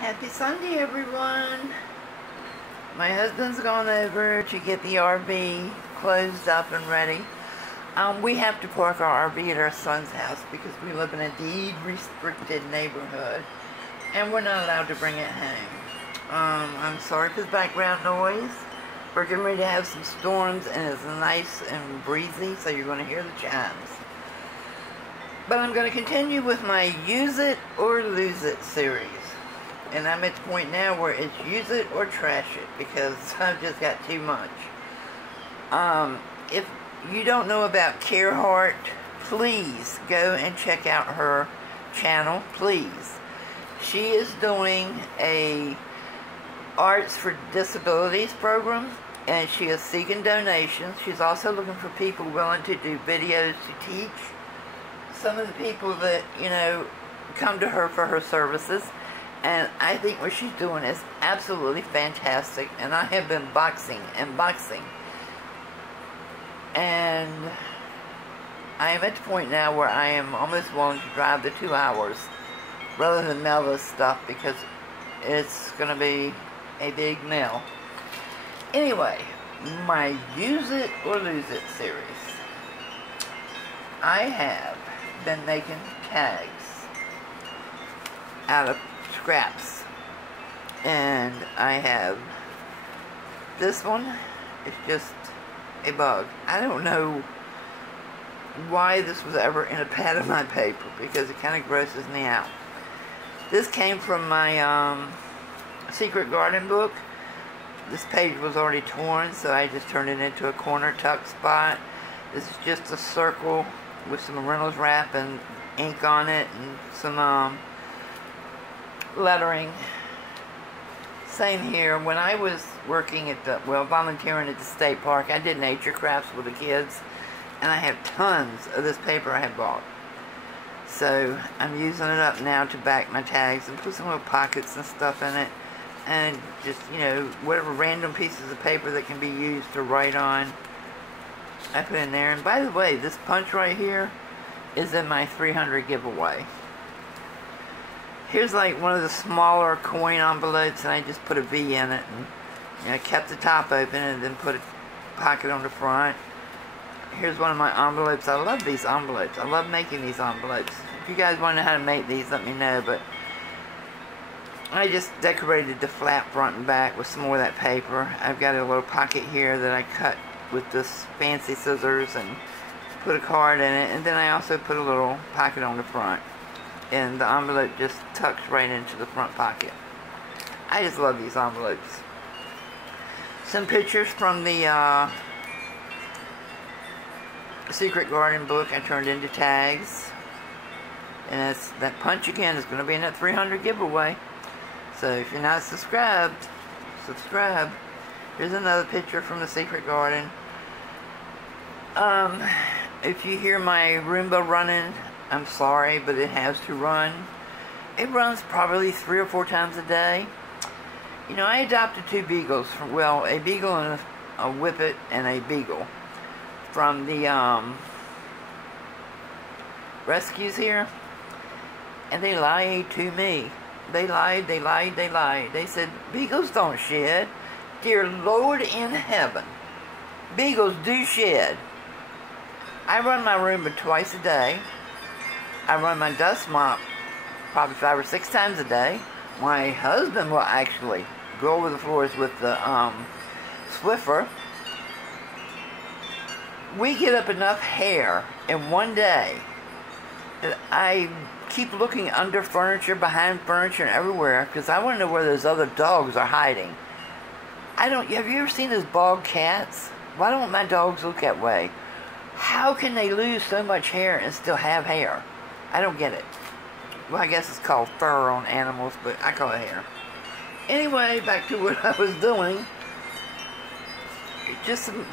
Happy Sunday, everyone. My husband's gone over to get the RV closed up and ready. We have to park our RV at our son's house because we live in a deed-restricted neighborhood, and we're not allowed to bring it home. I'm sorry for the background noise. We're getting ready to have some storms, and it's nice and breezy, so you're going to hear the chimes. But I'm going to continue with my Use It or Lose It series. And I'm at the point now where it's use it or trash it, because I've just got too much. If you don't know about Carehart, please go and check out her channel, please. She is doing a Arts for Disabilities program, and she is seeking donations. She's also looking for people willing to do videos to teach some of the people that, come to her for her services. And I think what she's doing is absolutely fantastic. And I have been boxing. And I am at the point now where I am almost willing to drive the 2 hours rather than mail this stuff, because it's going to be a big mail. Anyway, my Use It or Lose It series. I have been making tags out of scraps, and I have this one. It's just a bug. I don't know why this was ever in a pad of my paper, because it kind of grosses me out. This came from my Secret Garden book. This page was already torn, so I just turned it into a corner tuck spot. This is just a circle with some Reynolds wrap and ink on it, and some lettering. Same here. When I was working at volunteering at the state park, I did nature crafts with the kids, and I have tons of this paper I had bought. So I'm using it up now to back my tags and put some little pockets and stuff in it, and just, whatever random pieces of paper that can be used to write on, I put in there. And by the way, this punch right here is in my 300 giveaway. Here's like one of the smaller coin envelopes, and I just put a V in it, and kept the top open and then put a pocket on the front. Here's one of my envelopes. I love these envelopes. I love making these envelopes. If you guys want to know how to make these, let me know. But I just decorated the flap front and back with some more of that paper. I've got a little pocket here that I cut with this fancy scissors and put a card in it, and then I also put a little pocket on the front, and the envelope just tucks right into the front pocket. I just love these envelopes. Some pictures from the Secret Garden book I turned into tags, and that punch again is going to be in that 300 giveaway. So if you're not subscribed, subscribe. Here's another picture from the Secret Garden. If you hear my Roomba running, I'm sorry, but it has to run. It runs probably 3 or 4 times a day. I adopted 2 beagles from, a beagle and a whippet and a beagle from the rescues here, and they lied to me. They lied. They said, beagles don't shed. Dear Lord in heaven, beagles do shed. I run my Roomba twice a day. I run my dust mop probably 5 or 6 times a day. My husband will actually go over the floors with the Swiffer. We get up enough hair in one day that I keep looking under furniture, behind furniture, and everywhere, because I want to know where those other dogs are hiding. Have you ever seen those bald cats? Why don't my dogs look that way? How can they lose so much hair and still have hair? I don't get it. Well, I guess it's called fur on animals, but I call it hair. Anyway, back to what I was doing. Just some,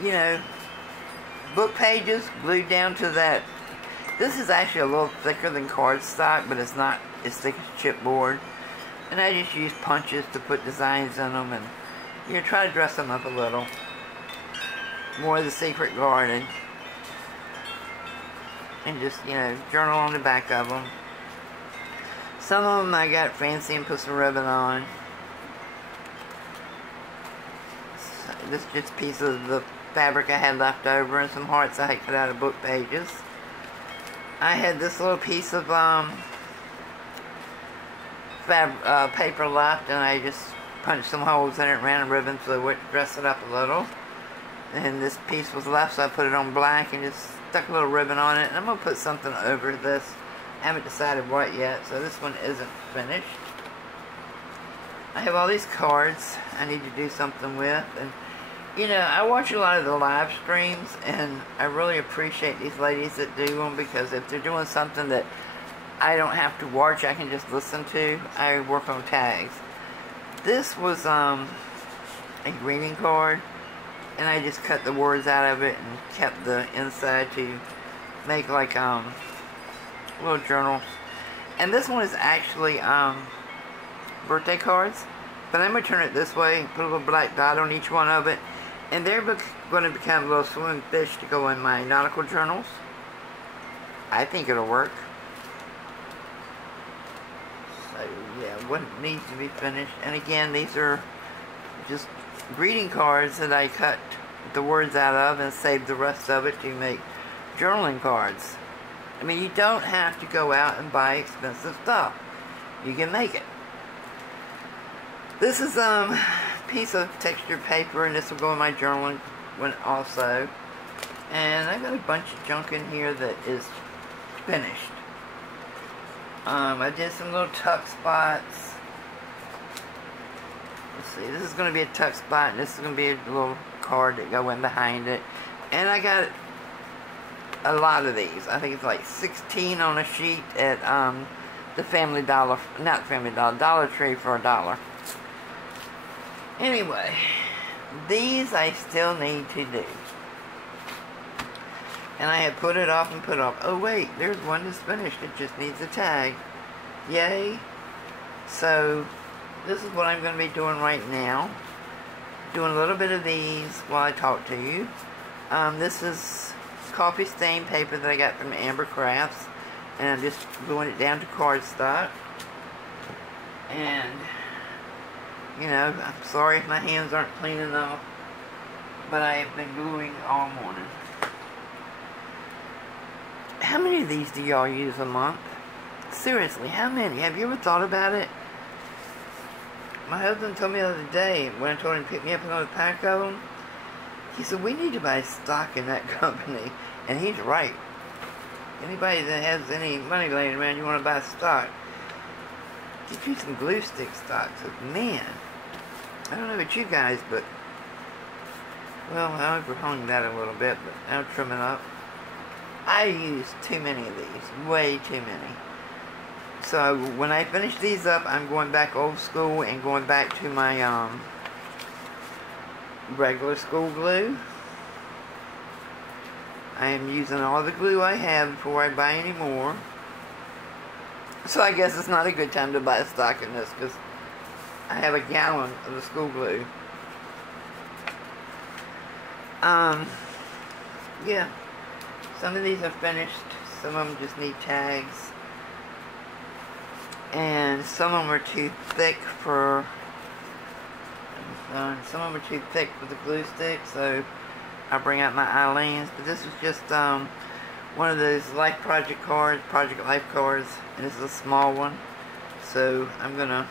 book pages glued down to that. This is actually a little thicker than cardstock, but it's not as thick as chipboard. And I just use punches to put designs in them, and try to dress them up a little. More of the Secret Garden. And just, journal on the back of them. Some of them I got fancy and put some ribbon on. So this is just pieces of the fabric I had left over and some hearts I had cut out of book pages. I had this little piece of paper left, and I just punched some holes in it and ran a ribbon so it would dress it up a little. And this piece was left, so I put it on black and just stuck a little ribbon on it. And I'm going to put something over this. I haven't decided what yet, so this one isn't finished. I have all these cards I need to do something with. And, you know, I watch a lot of the live streams, and I really appreciate these ladies that do them, because if they're doing something that I don't have to watch, I can just listen to. I work on tags. This was a greeting card, and I just cut the words out of it and kept the inside to make like little journals. And this one is actually birthday cards, but I'm going to turn it this way, put a little black dot on each one of it, and they're going to become little swimming fish to go in my nautical journals. I think it'll work. So yeah, what needs to be finished. And again, these are just greeting cards that I cut the words out of and saved the rest of it to make journaling cards. I mean, you don't have to go out and buy expensive stuff. You can make it. This is a piece of textured paper, and this will go in my journaling one also. And I've got a bunch of junk in here that is finished. I did some little tuck spots. Let's see, this is going to be a tuck spot, and this is going to be a little card that go in behind it. And I got a lot of these. I think it's like 16 on a sheet at the Family Dollar, not Family Dollar, Dollar Tree for $1. Anyway, these I still need to do. And I had put it off and put off. Oh wait, there's one that's finished. It just needs a tag. Yay. So, this is what I'm going to be doing right now. Doing a little bit of these while I talk to you. This is coffee stain paper that I got from Amber Crafts. And I'm just gluing it down to cardstock. And, you know, I'm sorry if my hands aren't clean enough, but I have been gluing all morning. How many of these do y'all use a month? Seriously, how many? Have you ever thought about it? My husband told me the other day, when I told him to pick me up another pack of them, he said, we need to buy stock in that company. And he's right. Anybody that has any money laying around, you want to buy stock, get you some glue stick stock. So, man, I don't know about you guys, but, well, I overhung that a little bit, but I'll trim it up. I use too many of these, way too many. So when I finish these up, I'm going back old school and going back to my regular school glue. I am using all the glue I have before I buy any more. So I guess it's not a good time to buy stock in this, because I have a gallon of the school glue. Yeah. Some of these are finished. Some of them just need tags. And some of them are too thick for... some of them are too thick for the glue stick, so I bring out my Eileen's. But this is just one of those Life Project cards, Project Life cards. And this is a small one. So I'm going to...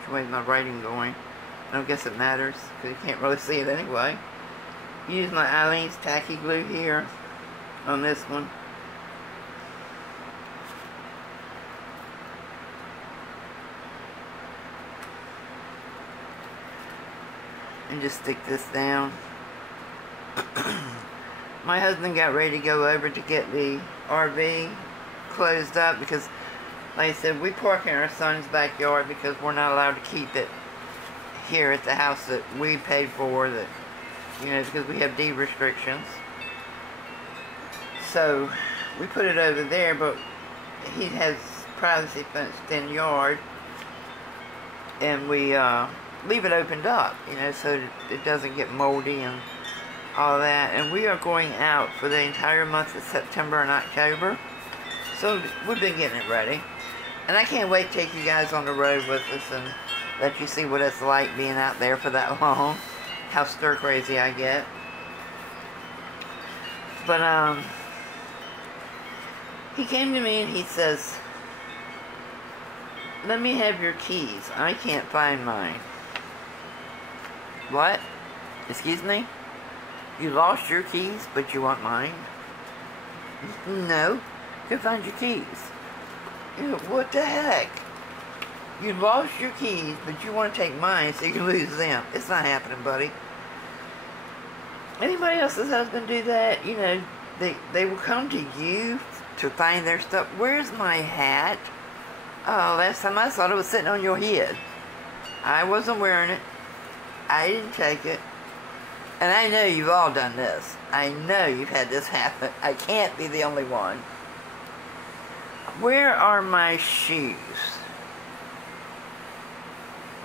Which way is my writing going? I don't guess it matters, because you can't really see it anyway. Use my Eileen's tacky glue here on this one. And just stick this down. My husband got ready to go over to get the RV closed up, because, like I said, we park in our son's backyard because we're not allowed to keep it here at the house that we paid for, that, you know, because we have deed restrictions. So we put it over there, but he has privacy fenced in yard, and we leave it opened up, you know, so it doesn't get moldy and all that. And we are going out for the entire month of September and October, so we've been getting it ready. And I can't wait to take you guys on the road with us and let you see what it's like being out there for that long. How stir crazy I get. But, he came to me and he says, let me have your keys. I can't find mine. What? Excuse me? You lost your keys, but you want mine? No. Go find your keys. You know, what the heck? You lost your keys, but you want to take mine so you can lose them. It's not happening, buddy. Anybody else's husband do that? You know, they will come to you to find their stuff. Where's my hat? Oh, last time I saw it, it was sitting on your head. I wasn't wearing it. I didn't take it. And I know you've all done this. I know you've had this happen. I can't be the only one. Where are my shoes?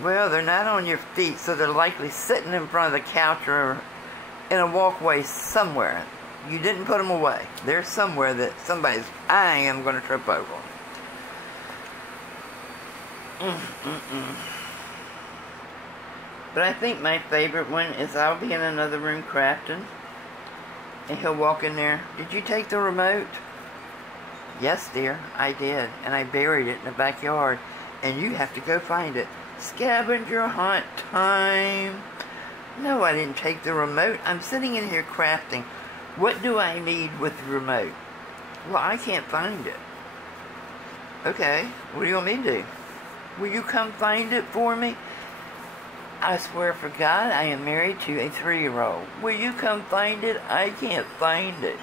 Well, they're not on your feet, so they're likely sitting in front of the couch or in a walkway somewhere. You didn't put them away. They're somewhere that I am going to trip over. But I think my favorite one is I'll be in another room crafting, and he'll walk in there. Did you take the remote? Yes, dear, I did, and I buried it in the backyard, and you have to go find it. Scavenger hunt time. No, I didn't take the remote. I'm sitting in here crafting. What do I need with the remote? Well, I can't find it. Okay, what do you want me to do? Will you come find it for me? I swear for God, I am married to a 3-year-old. Will you come find it? I can't find it.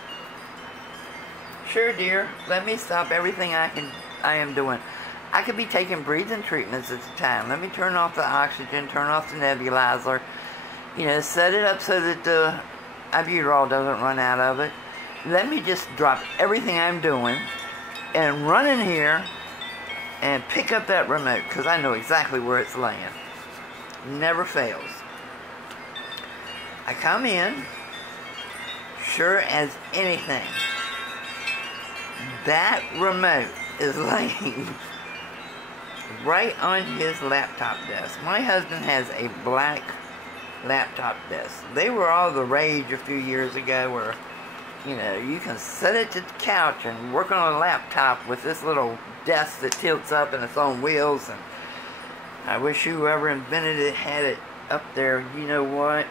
Sure, dear. Let me stop everything I am doing. I could be taking breathing treatments at the time. Let me turn off the oxygen, turn off the nebulizer. You know, set it up so that the albuterol doesn't run out of it. Let me just drop everything I'm doing and run in here and pick up that remote, because I know exactly where it's laying. Never fails. I come in, sure as anything, that remote is laying right on his laptop desk. My husband has a black laptop desk. They were all the rage a few years ago where, you know, you can sit at the couch and work on a laptop with this little desk that tilts up and it's on wheels. And I wish whoever invented it had it up there. You know what?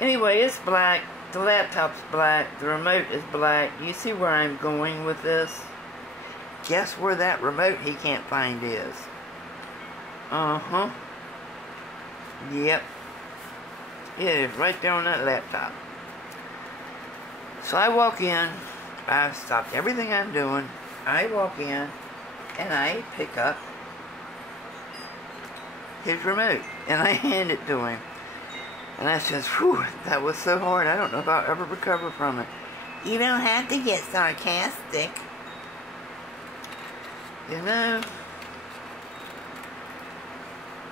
Anyway, it's black. The laptop's black. The remote is black. You see where I'm going with this? Guess where that remote he can't find is? Uh-huh. Yep. It is right there on that laptop. So I walk in. I stop everything I'm doing. I walk in and I pick up his remote and I hand it to him. And I says, whew, that was so hard. I don't know if I'll ever recover from it. You don't have to get sarcastic. You know,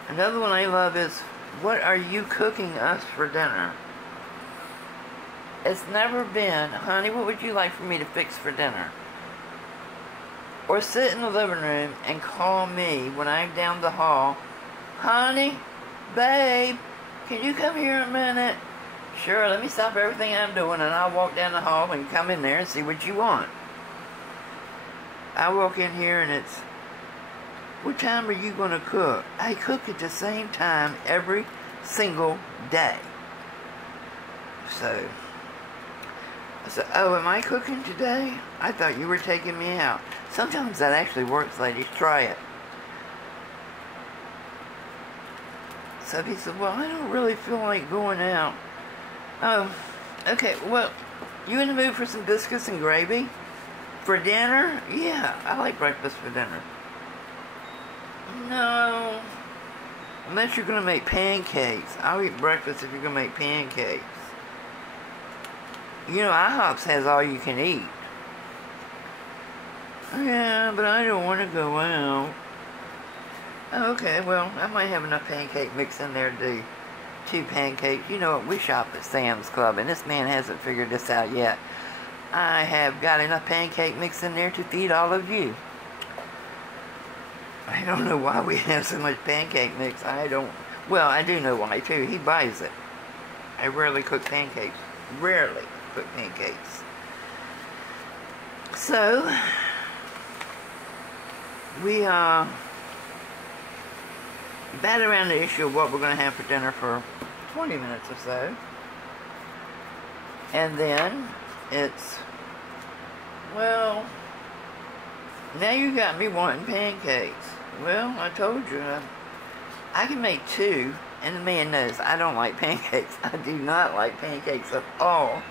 another one I love is, what are you cooking us for dinner? It's never been, honey, what would you like for me to fix for dinner? Or sit in the living room and call me when I'm down the hall, honey, babe, can you come here a minute? Sure, let me stop everything I'm doing and I'll walk down the hall and come in there and see what you want. I walk in here and it's, what time are you going to cook? I cook at the same time every single day. So, I said, oh, am I cooking today? I thought you were taking me out. Sometimes that actually works, ladies. Try it. So he said, well, I don't really feel like going out. Oh, okay, well, you in the mood for some biscuits and gravy? For dinner? Yeah, I like breakfast for dinner. No. Unless you're going to make pancakes. I'll eat breakfast if you're going to make pancakes. You know, IHOP's has all you can eat. Yeah, but I don't want to go out. Okay, well, I might have enough pancake mix in there to do 2 pancakes. You know what, we shop at Sam's Club, and this man hasn't figured this out yet. I have got enough pancake mix in there to feed all of you. I don't know why we have so much pancake mix. Well, I do know why too. He buys it. I rarely cook pancakes. Rarely cook pancakes. So, we bat around the issue of what we're going to have for dinner for 20 minutes or so. And then it's, well, now you got me wanting pancakes. Well, I told you, I can make two, and the man knows I don't like pancakes. I do not like pancakes at all.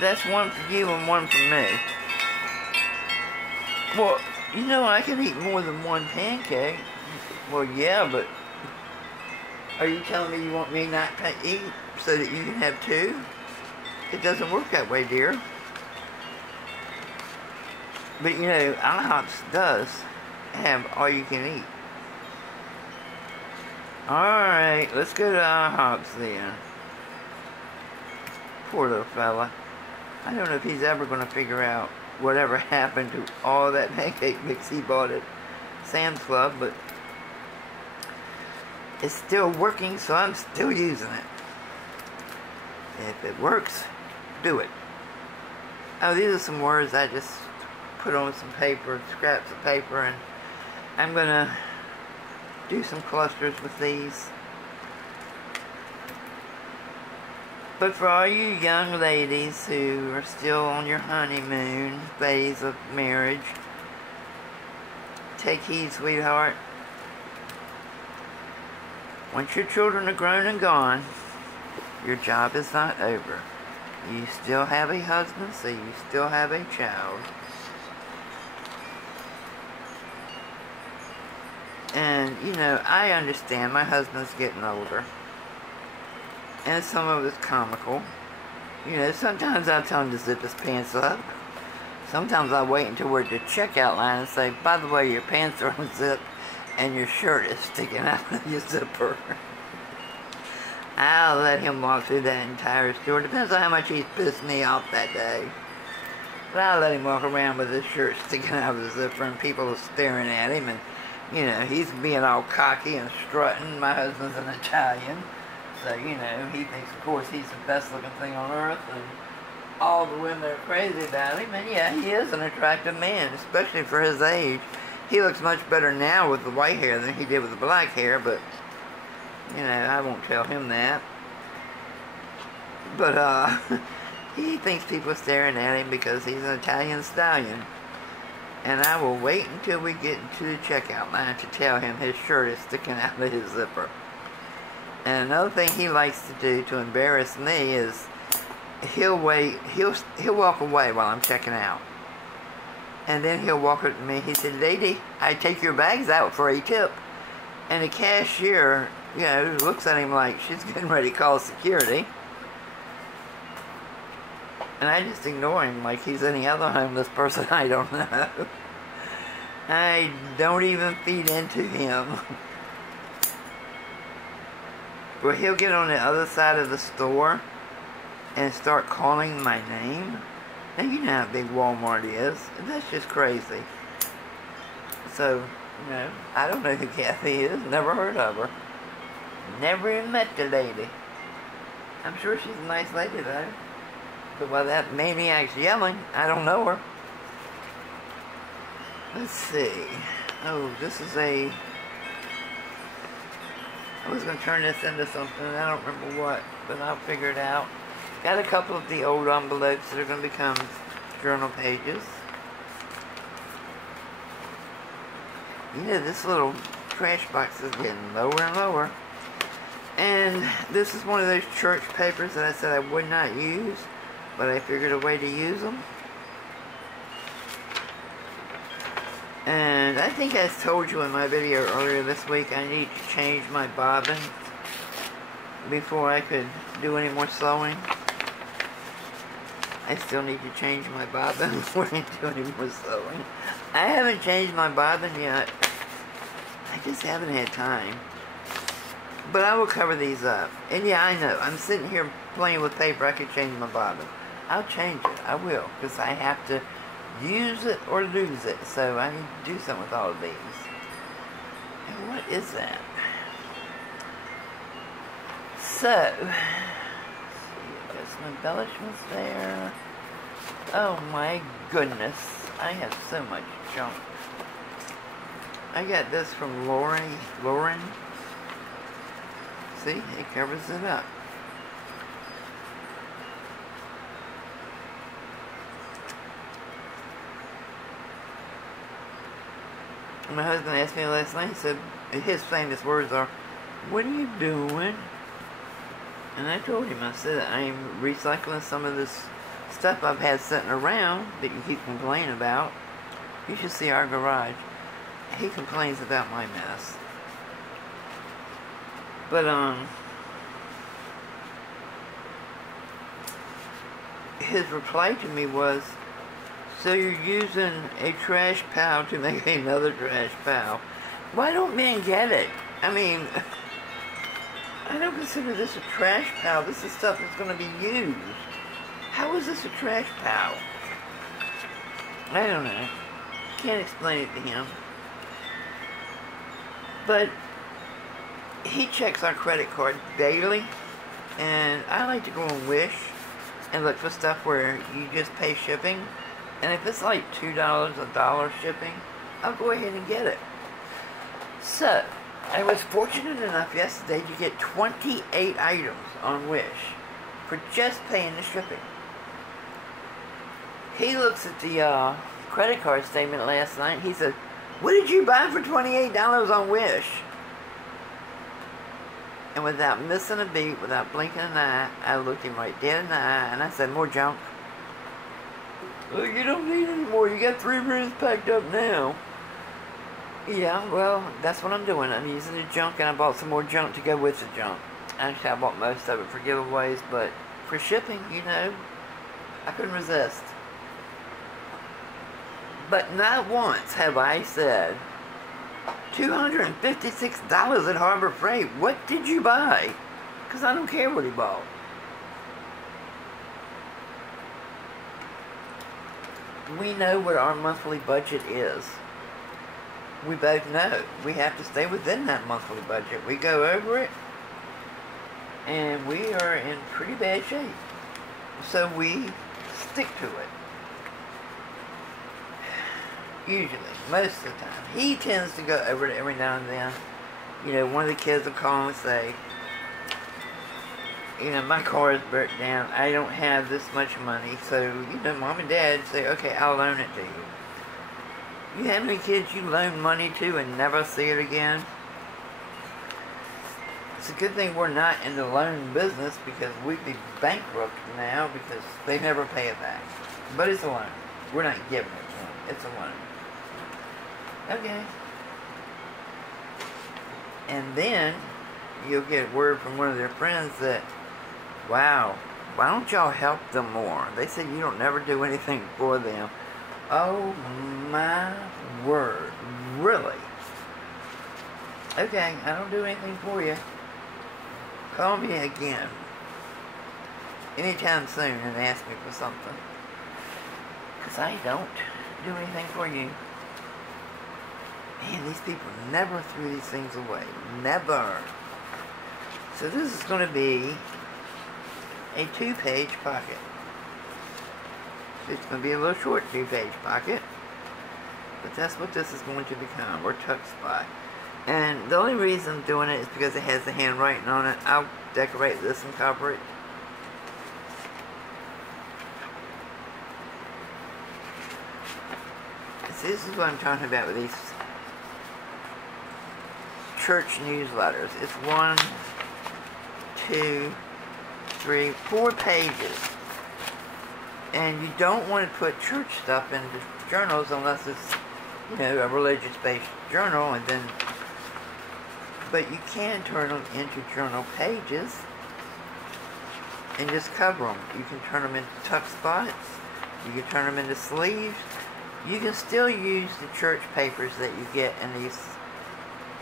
That's one for you and one for me. Well, you know I can eat more than one pancake. Well, yeah, but are you telling me you want me not to eat so that you can have two? It doesn't work that way, dear. But you know, IHOPs does have all you can eat. Alright, let's go to IHOPs then. Poor little fella. I don't know if he's ever going to figure out whatever happened to all that pancake mix he bought at Sam's Club, but it's still working, so I'm still using it. If it works, do it. Oh, these are some words I just put on some paper, scraps of paper, and I'm going to do some clusters with these. But for all you young ladies who are still on your honeymoon phase of marriage, take heed, sweetheart. Once your children are grown and gone, your job is not over. You still have a husband, so you still have a child. And, you know, I understand my husband's getting older. And some of it's comical. You know, sometimes I'll tell him to zip his pants up. Sometimes I'll wait until we're at the checkout line and say, by the way, your pants are unzipped and your shirt is sticking out of your zipper. I'll let him walk through that entire store. Depends on how much he's pissed me off that day. But I'll let him walk around with his shirt sticking out of the zipper and people are staring at him. And, you know, he's being all cocky and strutting. My husband's an Italian. So, you know, he thinks, of course, he's the best looking thing on earth, and all the women are crazy about him. And yeah, he is an attractive man, especially for his age. He looks much better now with the white hair than he did with the black hair, but, you know, I won't tell him that. But, he thinks people are staring at him because he's an Italian stallion. And I will wait until we get into the checkout line to tell him his shirt is sticking out of his zipper. And another thing he likes to do to embarrass me is he'll walk away while I'm checking out. And then he'll walk up to me. He said, "Lady, I take your bags out for a tip." And the cashier, you know, looks at him like she's getting ready to call security. And I just ignore him like he's any other homeless person I don't know. I don't even feed into him. Well, he'll get on the other side of the store and start calling my name. Now, you know how big Walmart is. That's just crazy. So, you know, I don't know who Kathy is. Never heard of her. Never even met the lady. I'm sure she's a nice lady, though. But while that maniac's yelling, I don't know her. Let's see. Oh, this is a... I was going to turn this into something, I don't remember what, but I'll figure it out. Got a couple of the old envelopes that are going to become journal pages. You know, this little trash box is getting lower and lower. And this is one of those church papers that I said I would not use, but I figured a way to use them. And I think I told you in my video earlier this week I need to change my bobbin before I could do any more sewing. I still need to change my bobbin before I do any more sewing. I haven't changed my bobbin yet. I just haven't had time. But I will cover these up. And yeah, I know. I'm sitting here playing with paper. I could change my bobbin. I'll change it. I will. Because I have to use it or lose it. So I need to do something with all of these. And what is that? So, there's some embellishments there. Oh my goodness. I have so much junk. I got this from Lauren. See, it covers it up. My husband asked me last night, he said, his famous words are, "What are you doing?" And I told him, I said, I'm recycling some of this stuff I've had sitting around that you keep complaining about. You should see our garage. He complains about my mess. But, his reply to me was, "So you're using a trash pile to make another trash pile. Why don't men get it? I mean, I don't consider this a trash pile. This is stuff that's going to be used. How is this a trash pile?" I don't know. Can't explain it to him. But he checks our credit card daily, and I like to go on Wish and look for stuff where you just pay shipping. And if it's like $2, $1 shipping, I'll go ahead and get it. So, I was fortunate enough yesterday to get 28 items on Wish for just paying the shipping. He looks at the credit card statement last night. He said, "What did you buy for $28 on Wish?" And without missing a beat, without blinking an eye, I looked him right dead in the eye and I said, "More junk." "Look, you don't need any more. You got 3 rooms packed up now." Yeah, well, that's what I'm doing. I'm using the junk, and I bought some more junk to go with the junk. Actually, I bought most of it for giveaways, but for shipping, you know, I couldn't resist. But not once have I said, $256 at Harbor Freight. What did you buy? Because I don't care what he bought. We know what our monthly budget is. We both know. We have to stay within that monthly budget. We go over it, and we are in pretty bad shape. So we stick to it. Usually, most of the time. He tends to go over it every now and then. You know, one of the kids will call and say, you know, "My car is broke down. I don't have this much money." So, you know, Mom and Dad say, "Okay, I'll loan it to you." You have any kids you loan money to and never see it again? It's a good thing we're not in the loan business, because we'd be bankrupt now because they never pay it back. But it's a loan. We're not giving it to them. It's a loan. Okay. And then you'll get word from one of their friends that, "Wow, why don't y'all help them more? They said you don't never do anything for them." Oh my word, really? Okay, I don't do anything for you. Call me again anytime soon and ask me for something, because I don't do anything for you. Man, these people never threw these things away. Never. So this is going to be a 2-page pocket. It's going to be a little short 2-page pocket, but that's what this is going to become, or tuck spot. And the only reason I'm doing it is because it has the handwriting on it. I'll decorate this and cover it. See, this is what I'm talking about with these church newsletters. It's 1, 2, 3, 4 pages. And you don't want to put church stuff into journals unless it's, you know, a religious-based journal, and then, but you can turn them into journal pages and just cover them. You can turn them into tuck spots. You can turn them into sleeves. You can still use the church papers that you get in these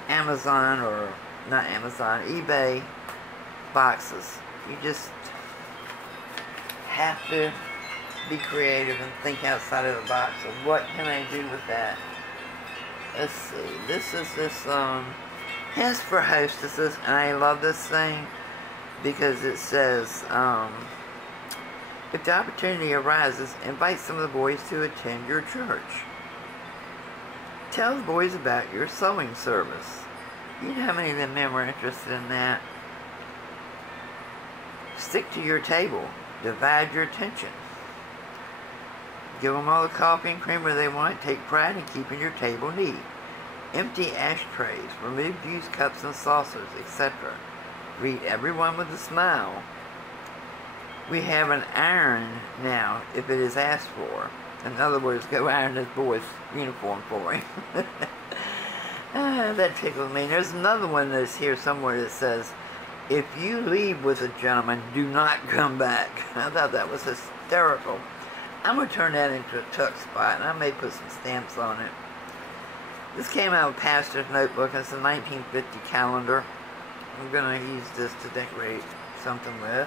Amazon, or not Amazon, eBay boxes. You just have to be creative and think outside of the box. So what can I do with that? Let's see. This is hints for hostesses, and I love this thing because it says, if the opportunity arises, invite some of the boys to attend your church. Tell the boys about your sewing service. You know how many of the men were interested in that? Stick to your table. Divide your attention. Give them all the coffee and creamer they want. Take pride in keeping your table neat. Empty ashtrays. Remove used cups and saucers, etc. Greet everyone with a smile. We have an iron now if it is asked for. In other words, go iron this boy's uniform for him. That tickles me. There's another one that's here somewhere that says, if you leave with a gentleman, do not come back. I thought that was hysterical. I'm going to turn that into a tuck spot, and I may put some stamps on it. This came out of Pastor's Notebook, and it's a 1950 calendar. I'm going to use this to decorate something with.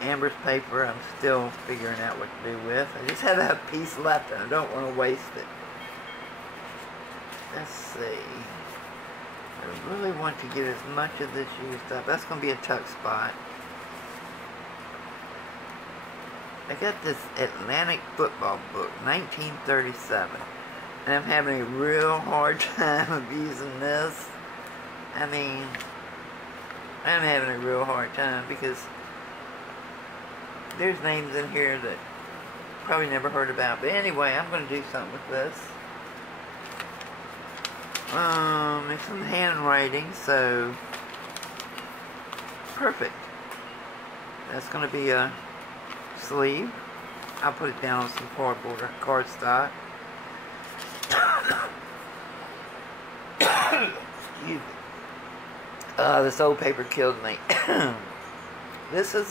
Amber's paper, I'm still figuring out what to do with. I just have a piece left, and I don't want to waste it. Let's see. I really want to get as much of this used up. That's going to be a tuck spot. I got this Atlantic football book, 1937. And I'm having a real hard time of using this. I mean, I'm having a real hard time because there's names in here that probably never heard about. But anyway, I'm going to do something with this. There's some handwriting, so perfect. That's going to be a sleeve. I'll put it down on some cardstock. Excuse me. This old paper killed me. This is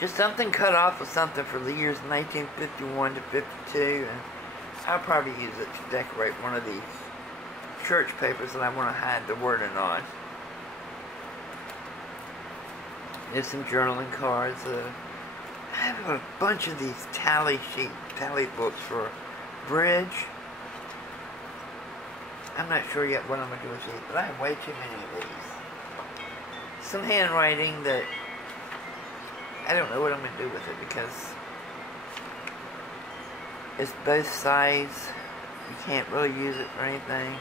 just something cut off of something for the years 1951 to 52, and I'll probably use it to decorate one of these church papers that I want to hide the wording on. There's some journaling cards. I have a bunch of these tally books for bridge. I'm not sure yet what I'm going to do with these, but I have way too many of these. Some handwriting that I don't know what I'm going to do with it because it's both sides. You can't really use it for anything.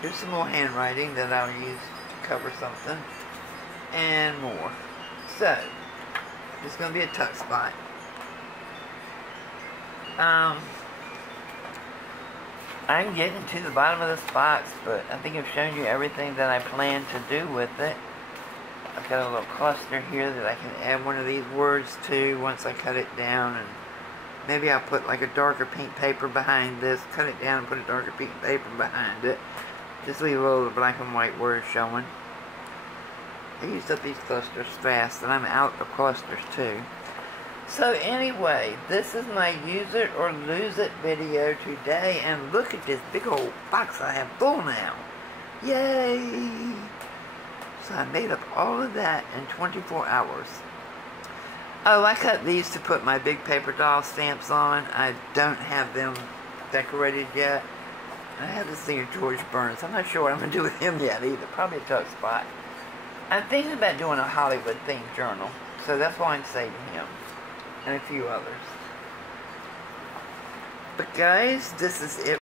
Here's some more handwriting that I'll use to cover something. And more. So, it's going to be a tuck spot. I'm getting to the bottom of this box, but I think I've shown you everything that I plan to do with it. I've got a little cluster here that I can add one of these words to once I cut it down, and maybe I'll put like a darker pink paper behind this, cut it down and put a darker pink paper behind it. Just leave a little black and white words showing. I used up these clusters fast, and I'm out of clusters too. So anyway, this is my use it or lose it video today, and look at this big old box I have full now. Yay! So I made up all of that in 24 hours. Oh, I cut these to put my big paper doll stamps on. I don't have them decorated yet. I have this thing of George Burns. I'm not sure what I'm going to do with him yet either. Probably a tuck spot. I'm thinking about doing a Hollywood-themed journal, so that's why I'm saving him. And a few others. But guys, this is it.